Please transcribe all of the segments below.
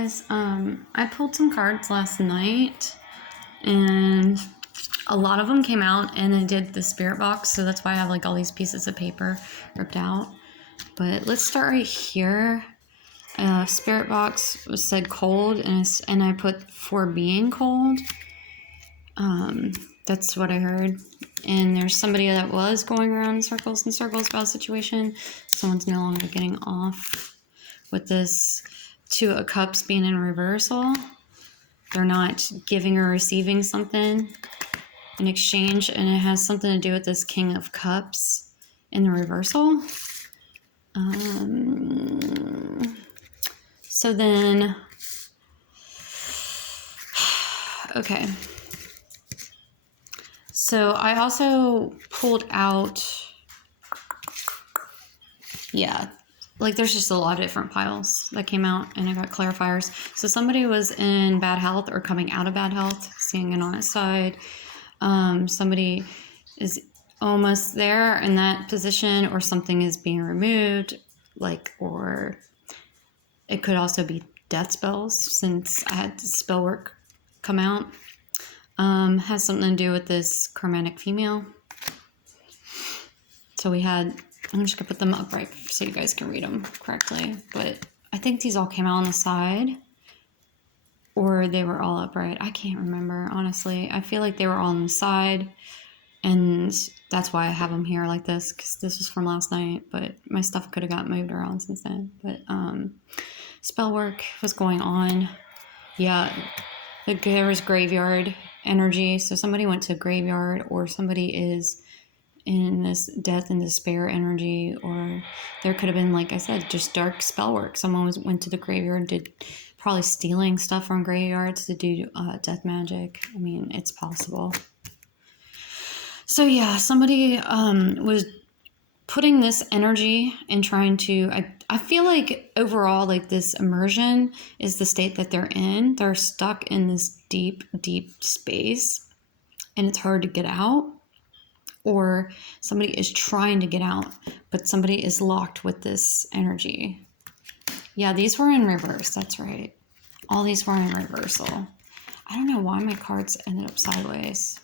guys, I pulled some cards last night and a lot of them came out and I did the spirit box, so that's why I have like all these pieces of paper ripped out. But let's start right here. Spirit box said cold and I put for being cold. That's what I heard. And there's somebody that was going around in circles and circles about a situation. Someone's no longer getting off with this Two of Cups being in reversal. They're not giving or receiving something in exchange, and it has something to do with this King of Cups in the reversal. So then, okay. So I also pulled out, like there's just a lot of different piles that came out, and I got clarifiers. So somebody was in bad health or coming out of bad health, seeing it on its side. Somebody is almost there in that position, or something is being removed, or it could also be death spells, since I had spell work come out. Has something to do with this chromatic female. So we had, I'm just gonna put them upright so you guys can read them correctly, but I think these all came out on the side, or they were all upright. I can't remember, honestly. I feel like they were all on the side, and that's why I have them here like this, because this was from last night, but my stuff could have got moved around since then. But spell work was going on. Yeah, there was graveyard energy, so somebody went to graveyard, or somebody is in this death and despair energy, or there could have been, like I said, just dark spell work. Someone went to the graveyard, did probably stealing stuff from graveyards to do death magic. I mean, it's possible. So yeah, somebody was putting this energy and trying to, I feel like overall, like this immersion is the state that they're in. They're stuck in this deep, deep space, and it's hard to get out. Or somebody is trying to get out, but somebody is locked with this energy. Yeah, these were in reverse. That's right. All these were in reversal. I don't know why my cards ended up sideways.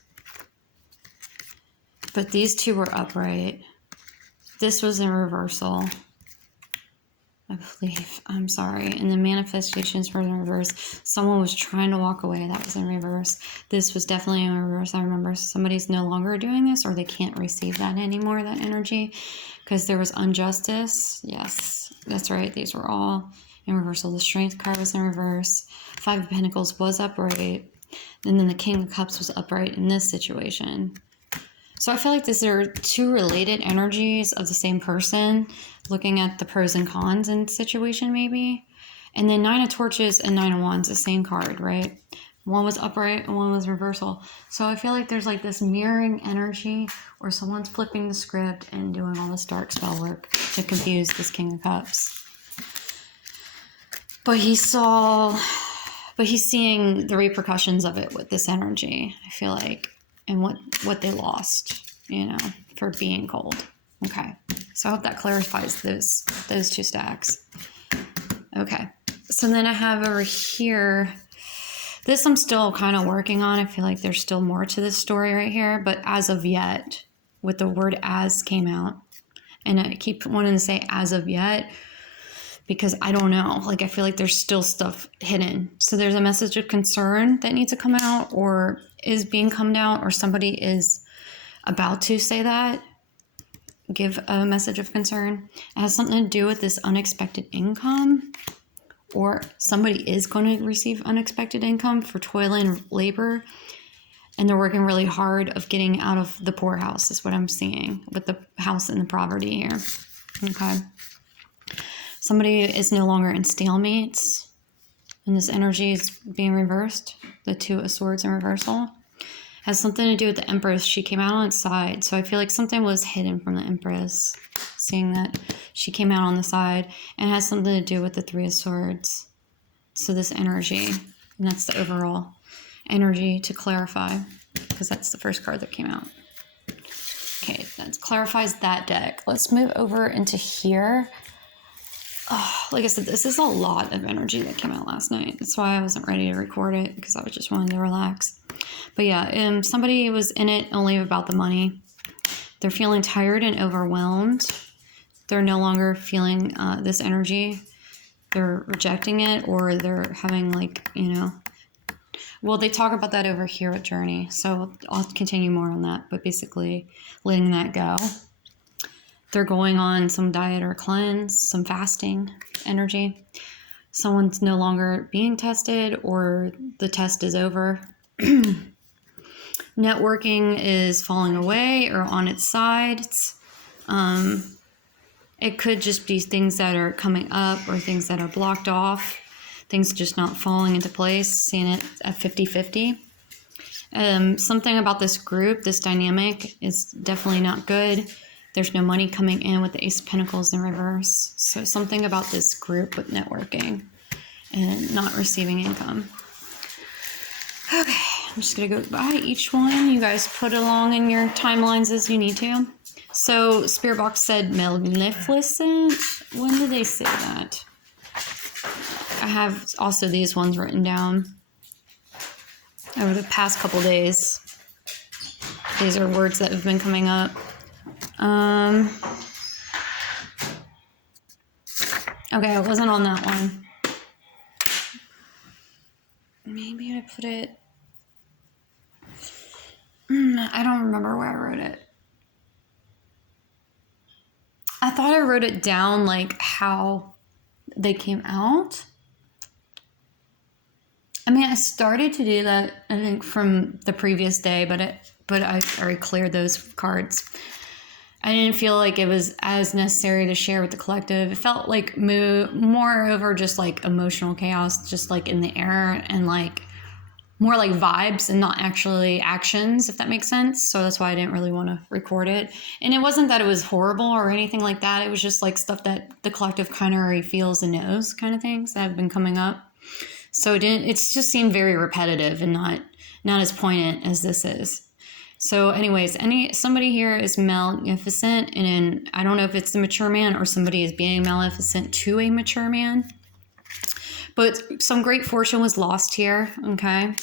But these two were upright. This was in reversal, I believe. I'm sorry. And the manifestations were in reverse. Someone was trying to walk away. That was in reverse. This was definitely in reverse. I remember somebody's no longer doing this, or they can't receive that anymore, that energy, because there was injustice. Yes, that's right. These were all in reversal. The Strength card was in reverse. Five of Pentacles was upright. And then the King of Cups was upright in this situation. So I feel like these are two related energies of the same person, looking at the pros and cons in the situation maybe. And then Nine of Torches and Nine of Wands, the same card, right? One was upright and one was reversal. So I feel like there's like this mirroring energy, or someone's flipping the script and doing all this dark spell work to confuse this King of Cups. But he's seeing the repercussions of it with this energy, I feel like. And what they lost, for being cold. Okay, so I hope that clarifies those two stacks. Okay, so then I have over here, this I'm still kind of working on. I feel like there's still more to this story right here, but as of yet, with the word as came out, and I keep wanting to say as of yet, because I don't know, like I feel like there's still stuff hidden. So there's a message of concern that needs to come out, or is being come out, or somebody is about to say that, give a message of concern. It has something to do with this unexpected income, or somebody is going to receive unexpected income for toil and labor, and they're working really hard of getting out of the poorhouse, is what I'm seeing with the house and the poverty here. Okay. Somebody is no longer in stalemates, and this energy is being reversed. The Two of Swords in reversal has something to do with the Empress. She came out on its side, so I feel like something was hidden from the Empress, seeing that she came out on the side, and it has something to do with the Three of Swords. So this energy, and that's the overall energy to clarify, because that's the first card that came out. Okay, that clarifies that deck. Let's move over into here. like I said, this is a lot of energy that came out last night. That's why I wasn't ready to record it, because I was just wanting to relax. But yeah, somebody was in it only about the money. They're feeling tired and overwhelmed. They're no longer feeling this energy. They're rejecting it, or they're having like, well, they talk about that over here at Journey. So I'll continue more on that, but basically letting that go. They're going on some diet or cleanse, some fasting energy. Someone's no longer being tested, or the test is over. Networking is falling away or on its sides. It could just be things that are coming up or things that are blocked off, things just not falling into place, seeing it at 50-50. Something about this group, this dynamic, is definitely not good. There's no money coming in with the Ace of Pentacles in reverse. So something about this group with networking and not receiving income. Okay, I'm just going to go by each one. You guys put along in your timelines as you need to. So Spirit Box said Maleficent. When did they say that? I have also these ones written down over the past couple days. These are words that have been coming up. Okay, I wasn't on that one. Maybe I put it... I don't remember where I wrote it. I thought I wrote it down like how they came out. I mean, I started to do that, I think, from the previous day, but I already cleared those cards. I didn't feel like it was as necessary to share with the collective. It felt like more over just like emotional chaos, just like in the air, and like more like vibes and not actually actions, if that makes sense. So that's why I didn't really want to record it. And it wasn't that it was horrible or anything like that. It was just like stuff that the collective kind of already feels and knows, kind of things that have been coming up. So it's just seemed very repetitive and not as poignant as this is. So anyways, somebody here is maleficent, and I don't know if it's the mature man or somebody is being maleficent to a mature man. But some great fortune was lost here, okay?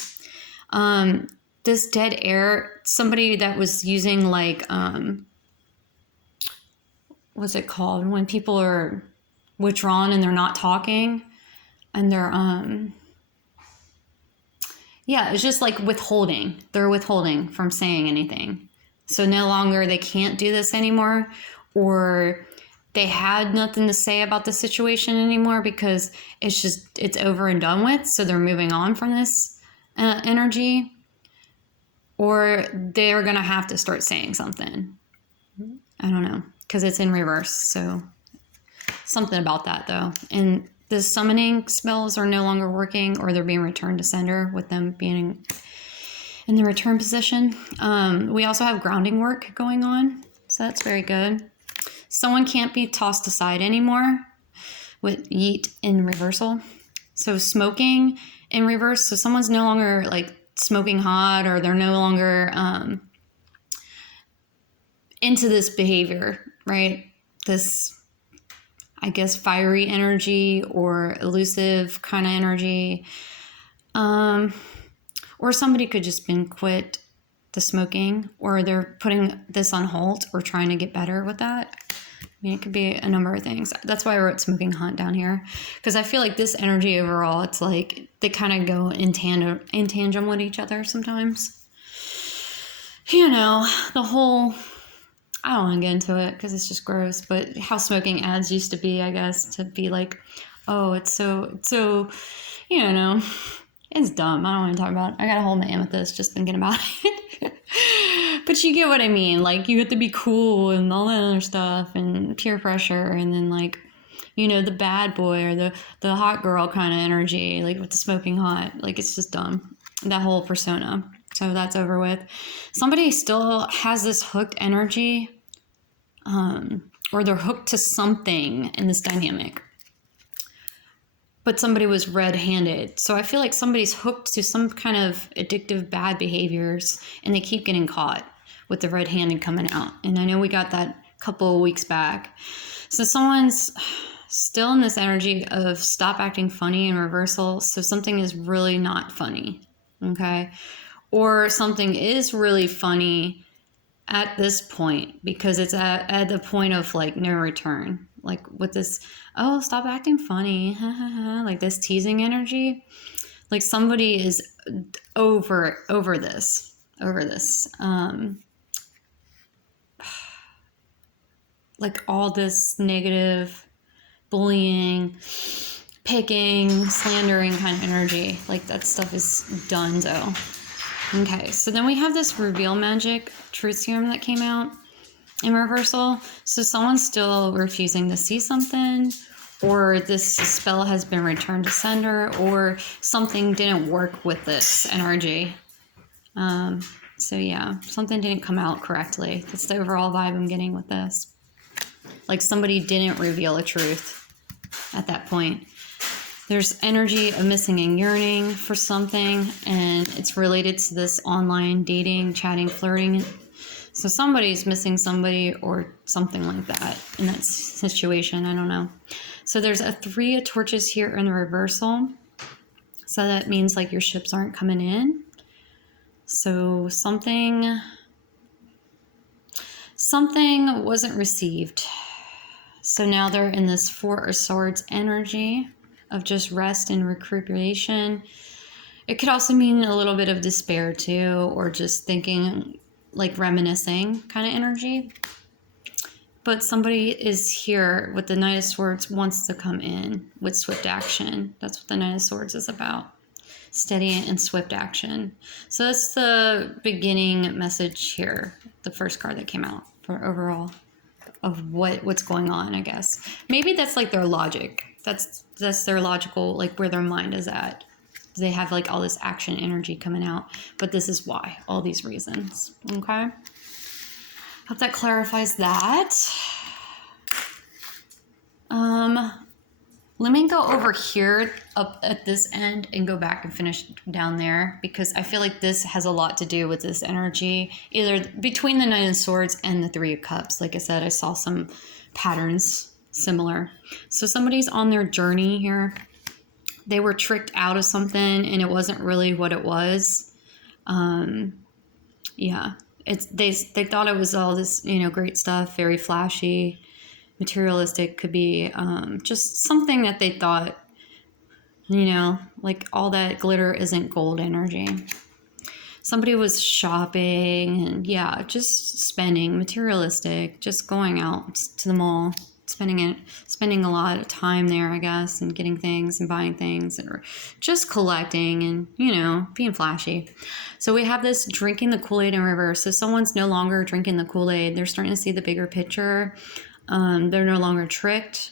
This dead air, somebody that was using like, what's it called? When people are withdrawn and they're not talking and they're, yeah, it's just like withholding. They're withholding from saying anything. So no longer they can't do this anymore, or they had nothing to say about the situation anymore because it's over and done with. So they're moving on from this energy, or they're going to have to start saying something. I don't know, because it's in reverse. So something about that though. And the summoning spells are no longer working, or they're being returned to sender with them being in the return position. We also have grounding work going on. So that's very good. Someone can't be tossed aside anymore with yeet in reversal. So smoking in reverse. So someone's no longer like smoking hot, or they're no longer into this behavior, right? This, I guess, fiery energy or elusive kind of energy. Or somebody could just been quit the smoking, or they're putting this on hold or trying to get better with that. I mean, it could be a number of things. That's why I wrote smoking hot down here, because I feel like this energy overall, it's like they kind of go in tandem with each other sometimes. The whole, I don't want to get into it because it's just gross, but how smoking ads used to be, I guess, to be like, oh, it's so, it's dumb. I don't want to talk about it. I got a whole amethyst just thinking about it. But you get what I mean. Like, you have to be cool and all that other stuff and peer pressure, and then like, the bad boy or the hot girl kind of energy, like with the smoking hot. Like, it's just dumb. That whole persona. So that's over with. Somebody still has this hooked energy, or they're hooked to something in this dynamic. But somebody was red-handed. So I feel like somebody's hooked to some kind of addictive bad behaviors, and they keep getting caught with the red-handed coming out. And I know we got that a couple of weeks back. So someone's still in this energy of stop acting funny in reversal. So something is really not funny, okay? Or something is really funny at this point because it's at the point of like no return. Like with this, oh, stop acting funny, like this teasing energy. Like somebody is over this. Like all this negative bullying, picking, slandering kind of energy. Like that stuff is done though. Okay, so then we have this reveal magic truth serum that came out in reversal. So someone's still refusing to see something, or this spell has been returned to sender, or something didn't work with this energy. So yeah, something didn't come out correctly. That's the overall vibe I'm getting with this. Like somebody didn't reveal a truth at that point. There's energy of missing and yearning for something, and it's related to this online dating, chatting, flirting. So somebody's missing somebody or something like that in that situation. I don't know. So there's a 3 of torches here in the reversal. So that means like your ships aren't coming in. So something wasn't received. So now they're in this 4 of swords energy of just rest and recuperation. It could also mean a little bit of despair too, or just thinking, like reminiscing kind of energy. But somebody is here with the Knight of Swords, wants to come in with swift action. That's what the Knight of Swords is about. Steady and swift action. So that's the beginning message here, the first card that came out for overall of what's going on, I guess. Maybe that's like their logic. That's their logical, like where their mind is at. They have like all this action energy coming out, but this is why, all these reasons. Okay. Hope that clarifies that. Let me go over here up at this end and go back and finish down there, because I feel like this has a lot to do with this energy, either between the Knight of Swords and the 3 of Cups. Like I said, I saw some patterns similar. So somebody's on their journey here. They were tricked out of something and it wasn't really what it was. Yeah, they thought it was all this, great stuff, very flashy, materialistic, could be just something that they thought, like all that glitter isn't gold energy. Somebody was shopping and just spending, materialistic, just going out to the mall, spending a lot of time there, I guess, and getting things and buying things, and just collecting and, being flashy. So we have this drinking the Kool-Aid in reverse. So someone's no longer drinking the Kool-Aid. They're starting to see the bigger picture. They're no longer tricked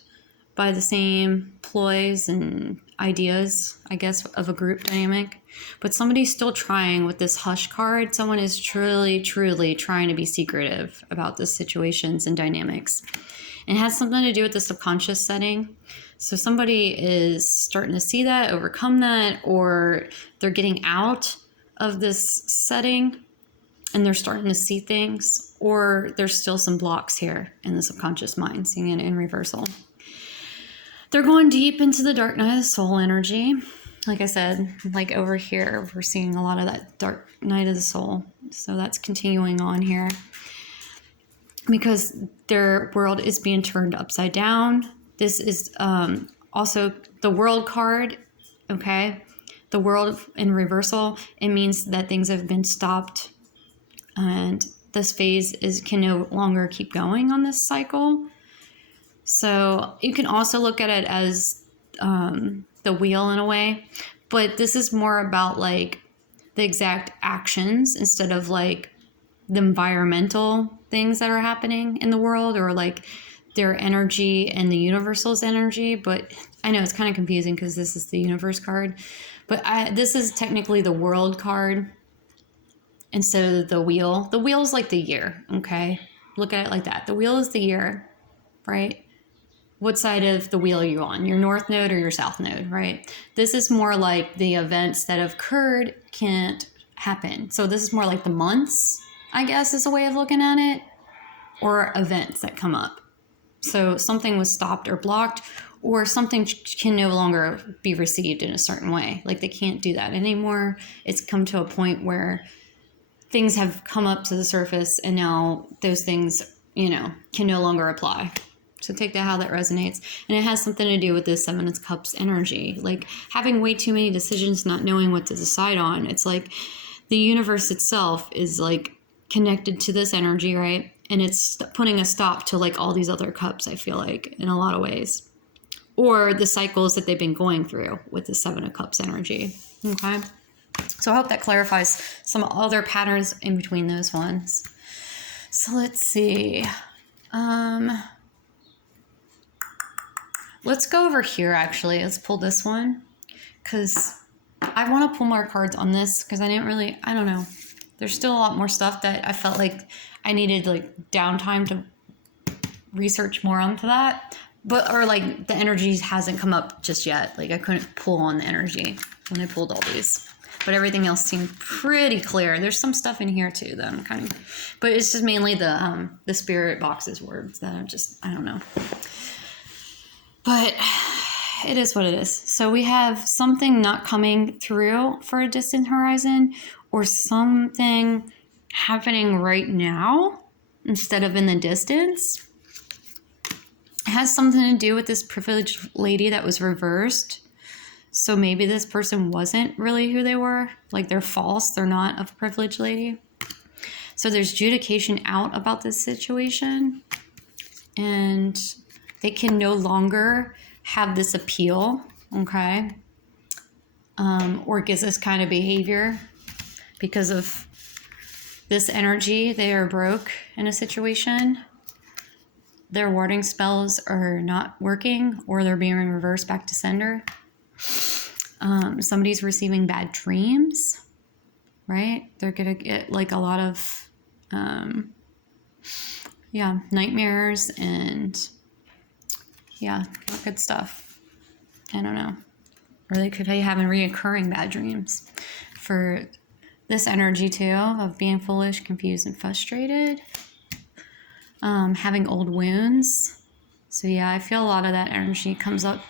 by the same ploys and ideas, I guess, of a group dynamic. But somebody's still trying with this hush card. Someone is truly, truly trying to be secretive about the situations and dynamics. It has something to do with the subconscious setting. So somebody is starting to see that, overcome that, or they're getting out of this setting and they're starting to see things, or there's still some blocks here in the subconscious mind, seeing it in reversal. They're going deep into the dark night of the soul energy. Like I said, like over here, we're seeing a lot of that dark night of the soul. So that's continuing on here, because their world is being turned upside down. This is also the world card, okay? The world in reversal, it means that things have been stopped and this phase can no longer keep going on this cycle. So you can also look at it as the wheel in a way, but this is more about like the exact actions instead of like the environmental things that are happening in the world, or like their energy and the universal's energy. But I know it's kind of confusing because this is the universe card, but this is technically the world card instead of the wheel. The wheel is like the year, okay? Look at it like that. The wheel is the year, right? What side of the wheel are you on? Your north node or your south node, right? This is more like the events that have occurred can't happen. So this is more like the months, I guess, is a way of looking at it, or events that come up. So something was stopped or blocked, or something can no longer be received in a certain way. Like they can't do that anymore. It's come to a point where things have come up to the surface and now those things, can no longer apply. So take that how that resonates. And it has something to do with this Seven of Cups energy. Like having way too many decisions, not knowing what to decide on. It's like the universe itself is like connected to this energy, right? And it's putting a stop to like all these other cups, I feel like, in a lot of ways. Or the cycles that they've been going through with the Seven of Cups energy. Okay. So I hope that clarifies some other patterns in between those ones. So let's see. Let's go over here, actually. Let's pull this one. Because I want to pull more cards on this because I don't know. There's still a lot more stuff that I felt like I needed like downtime to research more onto that. Or like the energy hasn't come up just yet. Like I couldn't pull on the energy when I pulled all these. But everything else seemed pretty clear. There's some stuff in here too that I'm kind of, but it's just mainly the spirit boxes words that I don't know. But it is what it is. So we have something not coming through for a distant horizon, or something happening right now instead of in the distance. It has something to do with this privileged lady that was reversed. So maybe this person wasn't really who they were. Like they're false. They're not a privileged lady. So there's adjudication out about this situation. And they can no longer have this appeal, okay? Or gives this kind of behavior because of this energy. They are broke in a situation. Their warding spells are not working, or they're being reversed back to sender. Somebody's receiving bad dreams, right? They're gonna get like a lot of nightmares and not good stuff. I don't know. Or they could be having reoccurring bad dreams for this energy too, of being foolish, confused, and frustrated. Having old wounds. So I feel a lot of that energy comes up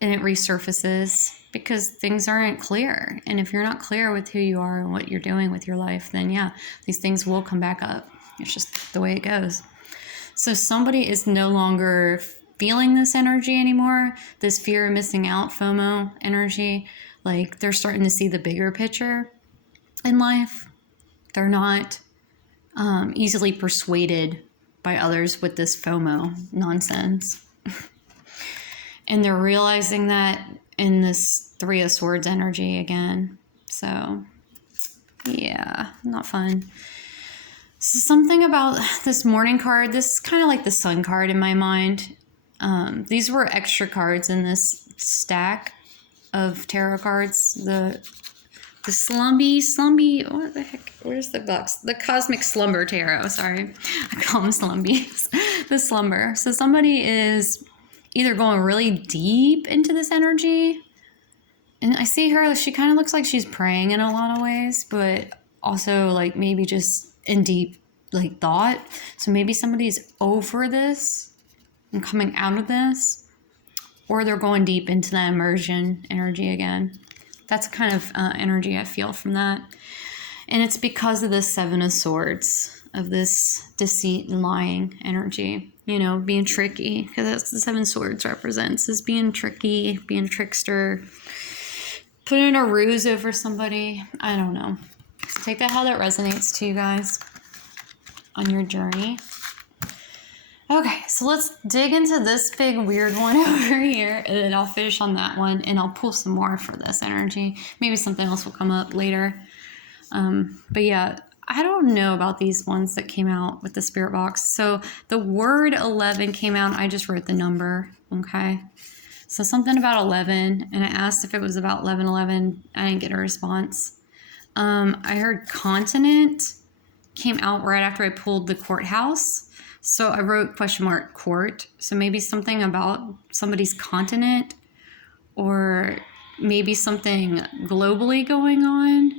and it resurfaces because things aren't clear. And if you're not clear with who you are and what you're doing with your life, then these things will come back up. It's just the way it goes. So somebody is no longer feeling this energy anymore, this fear of missing out, FOMO energy. Like they're starting to see the bigger picture in life. They're not easily persuaded by others with this FOMO nonsense. And they're realizing that in this Three of Swords energy again. So, not fun. So something about this morning card, this is kind of like the Sun card in my mind. These were extra cards in this stack of tarot cards. The slumby, what the heck? Where's the box? The Cosmic Slumber Tarot, sorry. I call them slumbies. The slumber. So somebody is either going really deep into this energy. And I see her, she kind of looks like she's praying in a lot of ways, but also like maybe just in deep like thought. So maybe somebody's over this and coming out of this, or they're going deep into that immersion energy again. That's kind of energy I feel from that. And it's because of the Seven of Swords, of this deceit and lying energy, being tricky, because that's the Seven Swords represents, is being tricky, being a trickster, putting a ruse over somebody. I don't know. So take that how that resonates to you guys on your journey. Okay, so let's dig into this big weird one over here, and then I'll finish on that one, and I'll pull some more for this energy. Maybe something else will come up later. But I don't know about these ones that came out with the spirit box. So the word 11 came out. I just wrote the number, okay? So something about 11, and I asked if it was about 1111. I didn't get a response. I heard continent came out right after I pulled the courthouse. So I wrote / court. So maybe something about somebody's continent, or maybe something globally going on.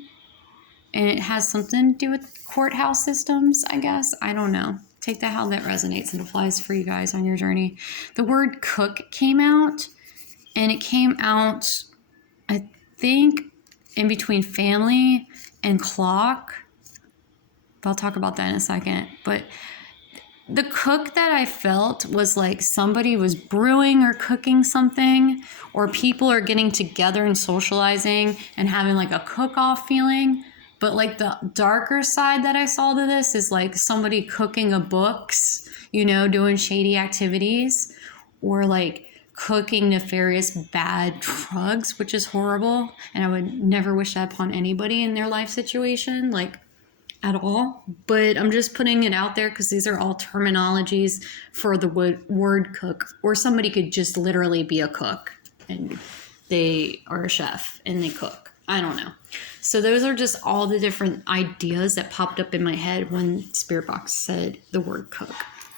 And it has something to do with courthouse systems, I guess. I don't know. Take that how that resonates and applies for you guys on your journey. The word cook came out, and it came out, I think, in between family and clock. I'll talk about that in a second. But the cook that I felt was like somebody was brewing or cooking something, or people are getting together and socializing and having like a cook-off feeling. But like the darker side that I saw to this is like somebody cooking a books, you know, doing shady activities, or like cooking nefarious bad drugs, which is horrible. And I would never wish that upon anybody in their life situation, like at all. But I'm just putting it out there because these are all terminologies for the word cook, or somebody could just literally be a cook and they are a chef and they cook. I don't know. So those are just all the different ideas that popped up in my head when Spirit Box said the word cook.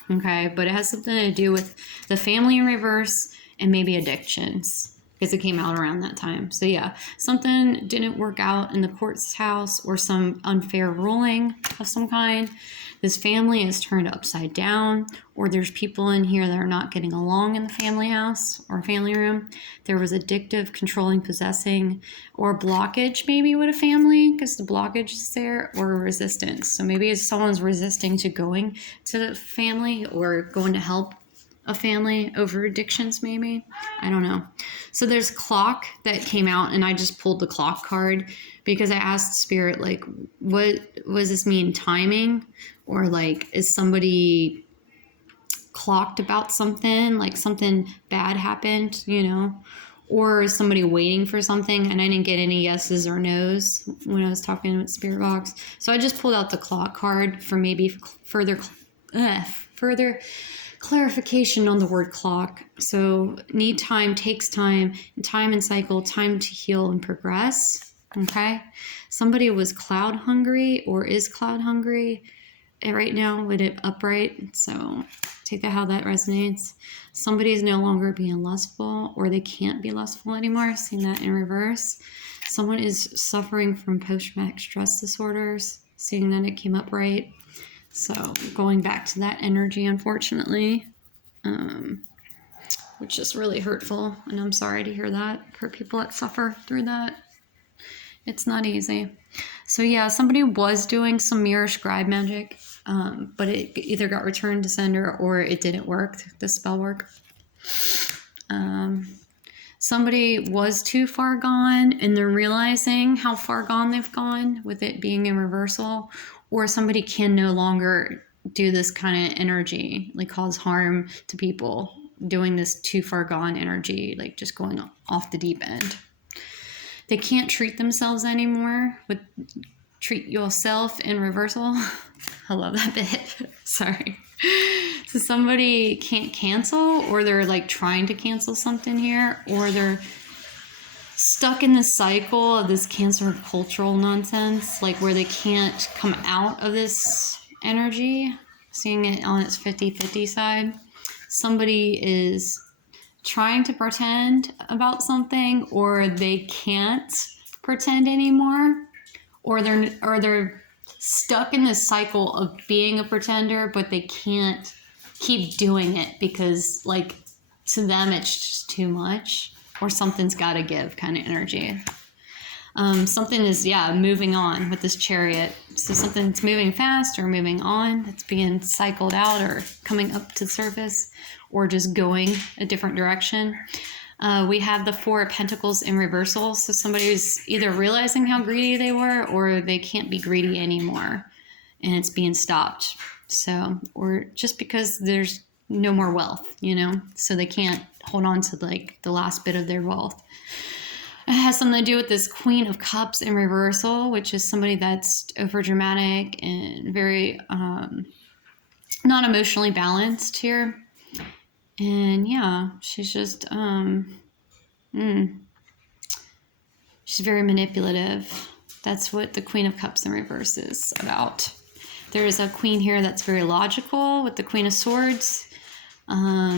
Okay, but it has something to do with the family in reverse and maybe addictions, because it came out around that time. So yeah, something didn't work out in the court's house, or some unfair ruling of some kind. This family is turned upside down, or there's people in here that are not getting along in the family house or family room. There was addictive, controlling, possessing, or blockage maybe with a family, because the blockage is there, or resistance. So maybe someone's resisting to going to the family or going to help a family over addictions, maybe. I don't know. So there's clock that came out, and I just pulled the clock card because I asked Spirit, like, what does this mean? Timing? Or like, is somebody clocked about something, like something bad happened, you know? Or is somebody waiting for something? And I didn't get any yeses or nos when I was talking with Spirit Box. So I just pulled out the clock card for maybe further clarification on the word clock. So need time, takes time, time and cycle, time to heal and progress. Okay. Somebody was cloud hungry or is cloud hungry right now with it upright. So take that how that resonates. Somebody is no longer being lustful, or they can't be lustful anymore. Seeing that in reverse. Someone is suffering from post-traumatic stress disorders. Seeing that it came upright. So going back to that energy, unfortunately, which is really hurtful. And I'm sorry to hear that for people that suffer through that. It's not easy. So yeah, somebody was doing some mirror scribe magic, but it either got returned to sender or it didn't work, the spell work. Somebody was too far gone and they're realizing how far gone they've gone with it being in reversal, or somebody can no longer do this kind of energy, like cause harm to people, doing this too far gone energy, like just going off the deep end. They can't treat themselves anymore with treat yourself in reversal. I love that bit. Sorry. So somebody can't cancel, or they're like trying to cancel something here, or they're stuck in the cycle of this Cancer cultural nonsense, like where they can't come out of this energy, seeing it on its 50-50 side. Somebody is trying to pretend about something, or they can't pretend anymore, or they're stuck in this cycle of being a pretender, but they can't keep doing it because, like, to them it's just too much, or something's got to give kind of energy. Something is, moving on with this Chariot. So something's moving fast or moving on, that's being cycled out or coming up to the surface, or just going a different direction. We have the Four of Pentacles in reversal. So somebody's either realizing how greedy they were, or they can't be greedy anymore and it's being stopped. So, or just because there's no more wealth, you know, so they can't hold on to like the last bit of their wealth. It has something to do with this Queen of Cups in reversal, which is somebody that's over dramatic and very not emotionally balanced here. And yeah, she's just she's very manipulative. That's what the Queen of Cups in reverse is about. There is a queen here that's very logical with the Queen of Swords.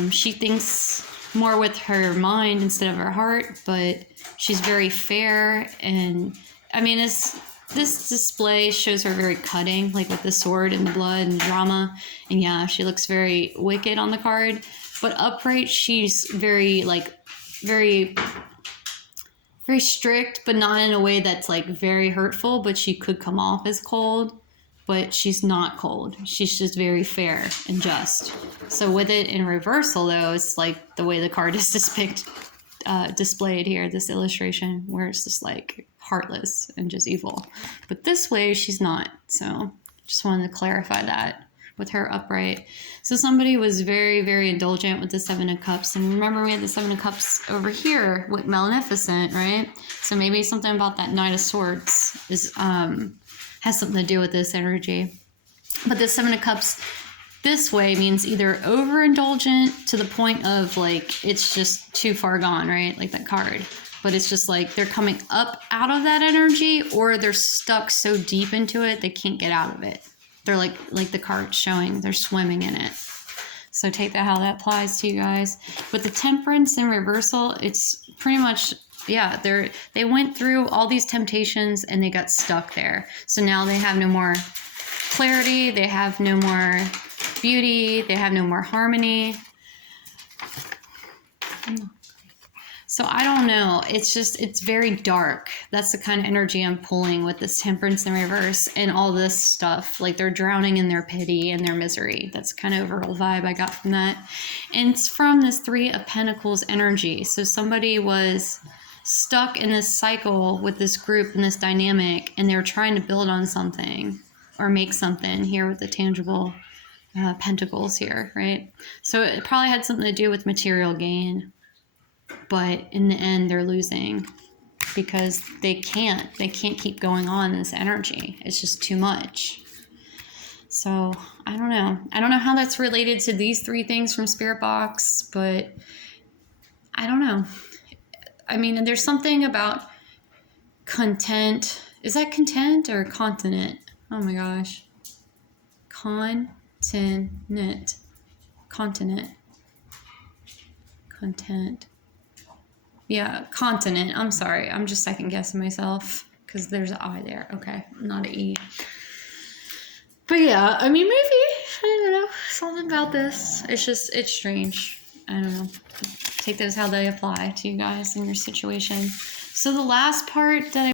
She thinks more with her mind instead of her heart, but she's very fair. And I mean, it's this display shows her very cutting, like with the sword and the blood and drama. And yeah, she looks very wicked on the card. But upright, she's very, like, very, very strict, but not in a way that's, like, very hurtful. But she could come off as cold. But she's not cold. She's just very fair and just. So with it in reversal, though, it's like the way the card is displayed here, this illustration, where it's just like heartless and just evil. But this way, she's not. So just wanted to clarify that with her upright. So somebody was very, very indulgent with the Seven of Cups. And remember, we had the Seven of Cups over here with Maleficent, right? So maybe something about that Knight of Swords is has something to do with this energy. But the Seven of Cups this way means either overindulgent to the point of, like, it's just too far gone, right? Like that card. But it's just like they're coming up out of that energy, or they're stuck so deep into it they can't get out of it. They're like the card showing, they're swimming in it. So take that how that applies to you guys. But the Temperance in reversal, it's pretty much, yeah, they went through all these temptations and they got stuck there. So now they have no more clarity, they have no more beauty, they have no more harmony. So I don't know. It's just, it's very dark. That's the kind of energy I'm pulling with this Temperance in reverse and all this stuff. Like they're drowning in their pity and their misery. That's kind of overall vibe I got from that. And it's from this Three of Pentacles energy. So somebody was stuck in this cycle with this group and this dynamic, and they were trying to build on something or make something here with the tangible pentacles here, right? So it probably had something to do with material gain. But in the end, they're losing because they can't keep going on in this energy. It's just too much. So I don't know. I don't know how that's related to these three things from Spirit Box, but I don't know. I mean, there's something about content. Is that content or continent? Oh my gosh. Continent. Continent. Content. Yeah, continent. I'm sorry. I'm just second guessing myself because there's an I there. Okay, not an E. But yeah, I mean, maybe, I don't know, something about this. It's strange. I don't know. Take those how they apply to you guys in your situation. So the last part that I